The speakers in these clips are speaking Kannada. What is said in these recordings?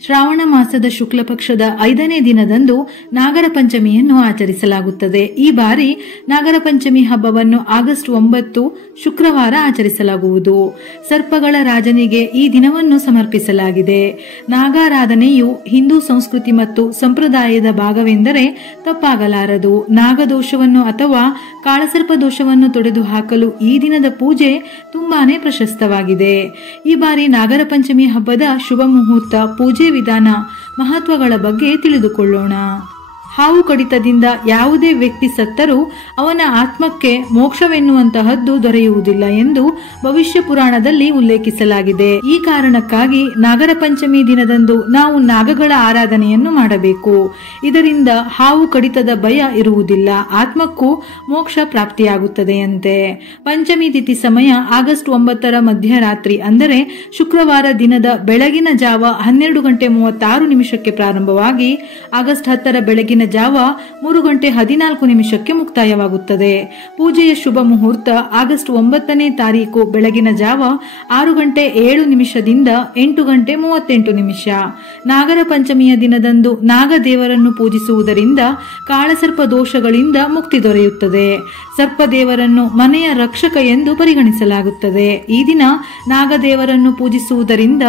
ಶ್ರಾವಣ ಮಾಸದ ಶುಕ್ಲ ಪಕ್ಷದ 5ನೇ ದಿನದಂದು ನಾಗರ ಪಂಚಮಿಯನ್ನು ಆಚರಿಸಲಾಗುತ್ತದೆ. ಈ ಬಾರಿ ನಾಗರ ಪಂಚಮಿ ಹಬ್ಬವನ್ನು ಆಗಸ್ಟ್ 9 ಶುಕ್ರವಾರ ಆಚರಿಸಲಾಗುವುದು. ಸರ್ಪಗಳ ರಾಜನಿಗೆ ಈ ದಿನವನ್ನು ಸಮರ್ಪಿಸಲಾಗಿದೆ. ನಾಗಾರಾಧನೆಯು ಹಿಂದೂ ಸಂಸ್ಕೃತಿ ಮತ್ತು ಸಂಪ್ರದಾಯದ ಭಾಗವೆಂದರೆ ತಪ್ಪಾಗಲಾರದು. ನಾಗದೋಷವನ್ನು ಅಥವಾ ಕಾಳಸರ್ಪ ದೋಷವನ್ನು ತೊಡೆದು ಹಾಕಲು ಈ ದಿನದ ಪೂಜೆ ತುಂಬಾನೇ ಪ್ರಶಸ್ತವಾಗಿದೆ. ಈ ಬಾರಿ ನಾಗರ ಪಂಚಮಿ ಹಬ್ಬದ ಶುಭ ಮುಹೂರ್ತ, ಪೂಜೆ ವಿಧಾನ, ಮಹತ್ವಗಳ ಬಗ್ಗೆ ತಿಳಿದುಕೊಳ್ಳೋಣ. ಹಾವು ಕಡಿತದಿಂದ ಯಾವುದೇ ವ್ಯಕ್ತಿ ಸತ್ತರೂ ಅವನ ಆತ್ಮಕ್ಕೆ ಮೋಕ್ಷವೆನ್ನುವಂತಹದ್ದು ದೊರೆಯುವುದಿಲ್ಲ ಎಂದು ಭವಿಷ್ಯ ಪುರಾಣದಲ್ಲಿ ಉಲ್ಲೇಖಿಸಲಾಗಿದೆ. ಈ ಕಾರಣಕ್ಕಾಗಿ ನಾಗರ ಪಂಚಮಿ ದಿನದಂದು ನಾವು ನಾಗಗಳ ಆರಾಧನೆಯನ್ನು ಮಾಡಬೇಕು. ಇದರಿಂದ ಹಾವು ಕಡಿತದ ಭಯ ಇರುವುದಿಲ್ಲ, ಆತ್ಮಕ್ಕೂ ಮೋಕ್ಷ ಪ್ರಾಪ್ತಿಯಾಗುತ್ತದೆಯಂತೆ. ಪಂಚಮಿ ತಿಥಿ ಸಮಯ ಆಗಸ್ಟ್ 9 ಮಧ್ಯರಾತ್ರಿ ಅಂದರೆ ಶುಕ್ರವಾರ ದಿನದ ಬೆಳಗಿನ ಜಾವ 12:36 ಪ್ರಾರಂಭವಾಗಿ ಆಗಸ್ಟ್ 10 ಬೆಳಗಿನ ಜಾವ 3:14 ಮುಕ್ತಾಯವಾಗುತ್ತದೆ. ಪೂಜೆಯ ಶುಭ ಮುಹೂರ್ತ ಆಗಸ್ಟ್ 9ನೇ ತಾರೀಕು ಬೆಳಗಿನ ಜಾವ 6:07 8:38. ನಾಗರ ಪಂಚಮಿಯ ದಿನದಂದು ನಾಗದೇವರನ್ನು ಪೂಜಿಸುವುದರಿಂದ ಕಾಳಸರ್ಪ ದೋಷಗಳಿಂದ ಮುಕ್ತಿ ದೊರೆಯುತ್ತದೆ. ಸರ್ಪದೇವರನ್ನು ಮನೆಯ ರಕ್ಷಕ ಎಂದು ಪರಿಗಣಿಸಲಾಗುತ್ತದೆ. ಈ ದಿನ ನಾಗದೇವರನ್ನು ಪೂಜಿಸುವುದರಿಂದ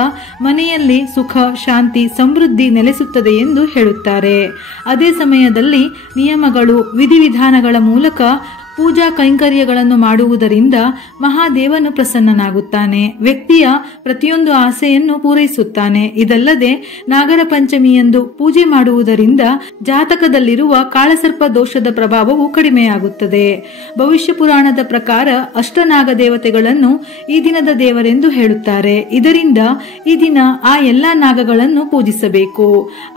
ಮನೆಯಲ್ಲಿ ಸುಖ, ಶಾಂತಿ, ಸಮೃದ್ಧಿ ನೆಲೆಸುತ್ತದೆ ಎಂದು ಹೇಳುತ್ತಾರೆ. ಅದೇ ಸಮಯದಲ್ಲಿ ನಿಯಮಗಳು, ವಿಧಿವಿಧಾನಗಳ ಮೂಲಕ ಪೂಜಾ ಕೈಂಕರ್ಯಗಳನ್ನು ಮಾಡುವುದರಿಂದ ಮಹಾದೇವನು ಪ್ರಸನ್ನನಾಗುತ್ತಾನೆ. ವ್ಯಕ್ತಿಯ ಪ್ರತಿಯೊಂದು ಆಸೆಯನ್ನು ಪೂರೈಸುತ್ತಾನೆ. ಇದಲ್ಲದೆ ನಾಗರ ಪಂಚಮಿಯಂದು ಪೂಜೆ ಮಾಡುವುದರಿಂದ ಜಾತಕದಲ್ಲಿರುವ ಕಾಳಸರ್ಪ ದೋಷದ ಪ್ರಭಾವವು ಕಡಿಮೆಯಾಗುತ್ತದೆ. ಭವಿಷ್ಯ ಪುರಾಣದ ಪ್ರಕಾರ ಅಷ್ಟನಾಗ ದೇವತೆಗಳನ್ನು ಈ ದಿನದ ದೇವರೆಂದು ಹೇಳುತ್ತಾರೆ. ಇದರಿಂದ ಈ ದಿನ ಆ ಎಲ್ಲಾ ನಾಗಗಳನ್ನು ಪೂಜಿಸಬೇಕು.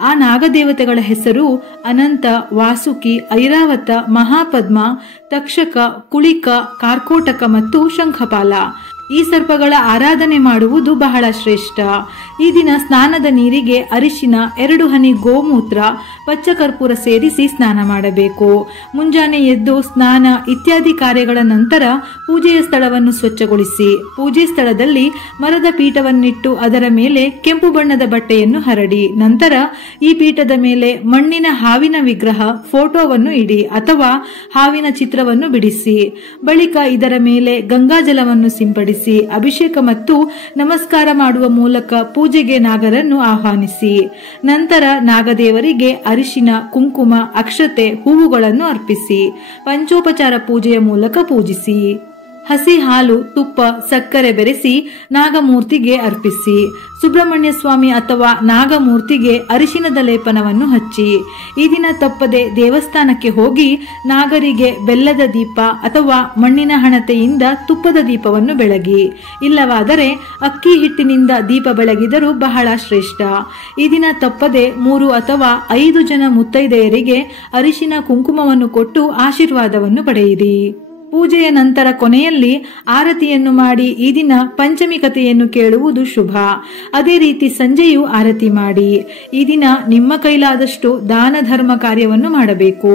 ಆ ನಾಗದೇವತೆಗಳ ಹೆಸರು ಅನಂತ, ವಾಸುಕಿ, ಐರಾವತ, ಮಹಾಪದ್ಮ, ತಕ್ಷಕ, ಕುಳಿಕ, ಕಾರ್ಕೋಟಕ ಮತ್ತು ಶಂಖಪಾಲ. ಈ ಸರ್ಪಗಳ ಆರಾಧನೆ ಮಾಡುವುದು ಬಹಳ ಶ್ರೇಷ್ಠ. ಈ ದಿನ ಸ್ನಾನದ ನೀರಿಗೆ ಅರಿಶಿನ, 2 ಹನಿ ಗೋಮೂತ್ರ, ಪಚ್ಚ ಕರ್ಪೂರ ಸೇರಿಸಿ ಸ್ನಾನ ಮಾಡಬೇಕು. ಮುಂಜಾನೆ ಎದ್ದು ಸ್ನಾನ ಇತ್ಯಾದಿ ಕಾರ್ಯಗಳ ನಂತರ ಪೂಜೆಯ ಸ್ಥಳವನ್ನು ಸ್ವಚ್ಛಗೊಳಿಸಿ. ಪೂಜೆ ಸ್ಥಳದಲ್ಲಿ ಮರದ ಪೀಠವನ್ನಿಟ್ಟು ಅದರ ಮೇಲೆ ಕೆಂಪು ಬಣ್ಣದ ಬಟ್ಟೆಯನ್ನು ಹರಡಿ. ನಂತರ ಈ ಪೀಠದ ಮೇಲೆ ಮಣ್ಣಿನ ಹಾವಿನ ವಿಗ್ರಹ, ಫೋಟೋವನ್ನು ಇಡಿ ಅಥವಾ ಹಾವಿನ ಚಿತ್ರವನ್ನು ಬಿಡಿಸಿ. ಬಳಿಕ ಇದರ ಮೇಲೆ ಗಂಗಾಜಲವನ್ನು ಸಿಂಪಡಿಸಿ ಅಭಿಷೇಕ ಮತ್ತು ನಮಸ್ಕಾರ ಮಾಡುವ ಮೂಲಕ ಪೂಜೆಗೆ ನಾಗರನ್ನು ಆಹ್ವಾನಿಸಿ. ನಂತರ ನಾಗದೇವರಿಗೆ ಅರಿಶಿನ, ಕುಂಕುಮ, ಅಕ್ಷತೆ, ಹೂವುಗಳನ್ನು ಅರ್ಪಿಸಿ ಪಂಚೋಪಚಾರ ಪೂಜೆಯ ಮೂಲಕ ಪೂಜಿಸಿ. ಹಸಿ ಹಾಲು, ತುಪ್ಪ, ಸಕ್ಕರೆ ಬೆರೆಸಿ ನಾಗಮೂರ್ತಿಗೆ ಅರ್ಪಿಸಿ. ಸುಬ್ರಹ್ಮಣ್ಯ ಸ್ವಾಮಿ ಅಥವಾ ನಾಗಮೂರ್ತಿಗೆ ಅರಿಶಿನದ ಲೇಪನವನ್ನು ಹಚ್ಚಿ. ಈ ದಿನ ತಪ್ಪದೆ ದೇವಸ್ಥಾನಕ್ಕೆ ಹೋಗಿ ನಾಗರಿಗೆ ಬೆಲ್ಲದ ದೀಪ ಅಥವಾ ಮಣ್ಣಿನ ಹಣತೆಯಿಂದ ತುಪ್ಪದ ದೀಪವನ್ನು ಬೆಳಗಿ. ಇಲ್ಲವಾದರೆ ಅಕ್ಕಿ ಹಿಟ್ಟಿನಿಂದ ದೀಪ ಬೆಳಗಿದರೂ ಬಹಳ ಶ್ರೇಷ್ಠ. ಈ ದಿನ ತಪ್ಪದೆ 3 ಅಥವಾ 5 ಜನ ಮುತ್ತೈದೆಯರಿಗೆ ಅರಿಶಿನ, ಕುಂಕುಮವನ್ನು ಕೊಟ್ಟು ಆಶೀರ್ವಾದವನ್ನು ಪಡೆಯಿರಿ. ಪೂಜೆಯ ನಂತರ ಕೊನೆಯಲ್ಲಿ ಆರತಿಯನ್ನು ಮಾಡಿ ಈ ದಿನ ಪಂಚಮಿ ಕಥೆಯನ್ನು ಕೇಳುವುದು ಶುಭ. ಅದೇ ರೀತಿ ಸಂಜೆಯೂ ಆರತಿ ಮಾಡಿ. ಈ ದಿನ ನಿಮ್ಮ ಕೈಲಾದಷ್ಟು ದಾನ ಧರ್ಮ ಕಾರ್ಯವನ್ನು ಮಾಡಬೇಕು.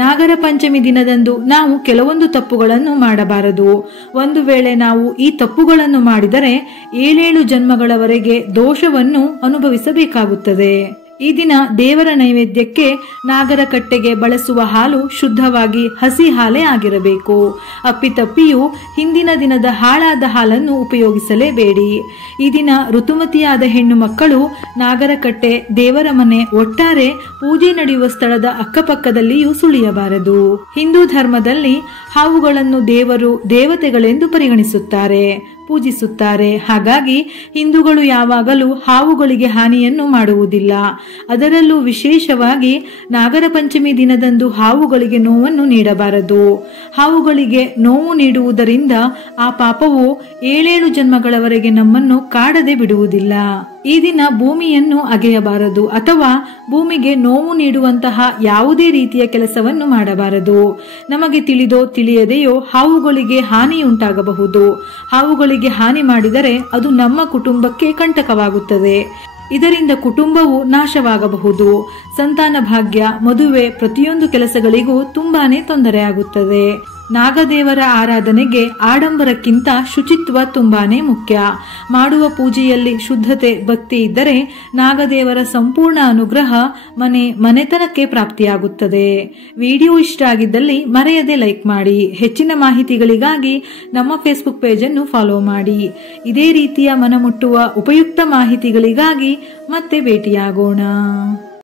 ನಾಗರ ಪಂಚಮಿ ದಿನದಂದು ನಾವು ಕೆಲವೊಂದು ತಪ್ಪುಗಳನ್ನು ಮಾಡಬಾರದು. ಒಂದು ವೇಳೆ ನಾವು ಈ ತಪ್ಪುಗಳನ್ನು ಮಾಡಿದರೆ 7 ಜನ್ಮಗಳವರೆಗೆ ದೋಷವನ್ನು ಅನುಭವಿಸಬೇಕಾಗುತ್ತದೆ. ಈ ದಿನ ದೇವರ ನೈವೇದ್ಯಕ್ಕೆ ನಾಗರ ಕಟ್ಟೆಗೆ ಬಳಸುವ ಹಾಲು ಶುದ್ಧವಾಗಿ ಹಸಿ ಹಾಲೇ ಆಗಿರಬೇಕು. ಅಪ್ಪಿತಪ್ಪಿಯೂ ಹಿಂದಿನ ದಿನದ ಹಾಳಾದ ಹಾಲನ್ನು ಉಪಯೋಗಿಸಲೇಬೇಡಿ. ಈ ದಿನ ಋತುಮತಿಯಾದ ಹೆಣ್ಣು ಮಕ್ಕಳು ನಾಗರ ಕಟ್ಟೆ, ದೇವರ ಮನೆ, ಒಟ್ಟಾರೆ ಪೂಜೆ ನಡೆಯುವ ಸ್ಥಳದ ಅಕ್ಕಪಕ್ಕದಲ್ಲಿಯೂ ಸುಳಿಯಬಾರದು. ಹಿಂದೂ ಧರ್ಮದಲ್ಲಿ ಹಾವುಗಳನ್ನು ದೇವರು, ದೇವತೆಗಳೆಂದು ಪರಿಗಣಿಸುತ್ತಾರೆ, ಪೂಜಿಸುತ್ತಾರೆ. ಹಾಗಾಗಿ ಹಿಂದೂಗಳು ಯಾವಾಗಲೂ ಹಾವುಗಳಿಗೆ ಹಾನಿಯನ್ನು ಮಾಡುವುದಿಲ್ಲ. ಅದರಲ್ಲೂ ವಿಶೇಷವಾಗಿ ನಾಗರ ಪಂಚಮಿ ದಿನದಂದು ಹಾವುಗಳಿಗೆ ನೋವನ್ನು ನೀಡಬಾರದು. ಹಾವುಗಳಿಗೆ ನೋವು ನೀಡುವುದರಿಂದ ಆ ಪಾಪವು 7 ಜನ್ಮಗಳವರೆಗೆ ನಮ್ಮನ್ನು ಕಾಡದೆ ಬಿಡುವುದಿಲ್ಲ. ಈ ದಿನ ಭೂಮಿಯನ್ನು ಅಗೆಯಬಾರದು ಅಥವಾ ಭೂಮಿಗೆ ನೋವು ನೀಡುವಂತಹ ಯಾವುದೇ ರೀತಿಯ ಕೆಲಸವನ್ನು ಮಾಡಬಾರದು. ನಮಗೆ ತಿಳಿದೋ ತಿಳಿಯದೆಯೋ ಹಾವುಗಳಿಗೆ ಹಾನಿಯುಂಟಾಗಬಹುದು. ಹಾವುಗಳಿಗೆ ಹಾನಿ ಮಾಡಿದರೆ ಅದು ನಮ್ಮ ಕುಟುಂಬಕ್ಕೆ ಕಂಟಕವಾಗುತ್ತದೆ. ಇದರಿಂದ ಕುಟುಂಬವು ನಾಶವಾಗಬಹುದು. ಸಂತಾನ ಭಾಗ್ಯ, ಮದುವೆ, ಪ್ರತಿಯೊಂದು ಕೆಲಸಗಳಿಗೂ ತುಂಬಾನೇ ತೊಂದರೆಯಾಗುತ್ತದೆ. ನಾಗದೇವರ ಆರಾಧನೆಗೆ ಆಡಂಬರಕ್ಕಿಂತ ಶುಚಿತ್ವ ತುಂಬಾನೇ ಮುಖ್ಯ. ಮಾಡುವ ಪೂಜೆಯಲ್ಲಿ ಶುದ್ಧತೆ, ಭಕ್ತಿ ಇದ್ದರೆ ನಾಗದೇವರ ಸಂಪೂರ್ಣ ಅನುಗ್ರಹ ಮನೆತನಕ್ಕೆ ಪ್ರಾಪ್ತಿಯಾಗುತ್ತದೆ. ವಿಡಿಯೋ ಇಷ್ಟ ಆಗಿದ್ದಲ್ಲಿ ಮರೆಯದೆ ಲೈಕ್ ಮಾಡಿ. ಹೆಚ್ಚಿನ ಮಾಹಿತಿಗಳಿಗಾಗಿ ನಮ್ಮ ಫೇಸ್ಬುಕ್ ಪೇಜ್ ಅನ್ನು ಫಾಲೋ ಮಾಡಿ. ಇದೇ ರೀತಿಯ ಮನಮುಟ್ಟುವ ಉಪಯುಕ್ತ ಮಾಹಿತಿಗಳಿಗಾಗಿ ಮತ್ತೆ ಭೇಟಿಯಾಗೋಣ.